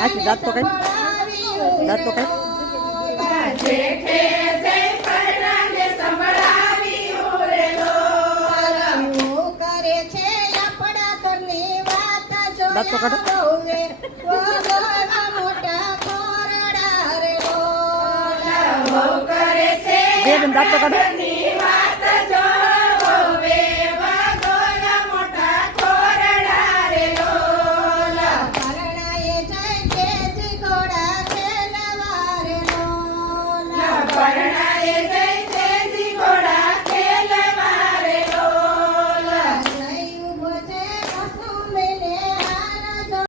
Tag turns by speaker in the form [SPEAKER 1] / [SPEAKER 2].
[SPEAKER 1] આથી દાંત પકડ દાંત પકડ દાંત પકડ
[SPEAKER 2] দেখেন দাঁত কাটা।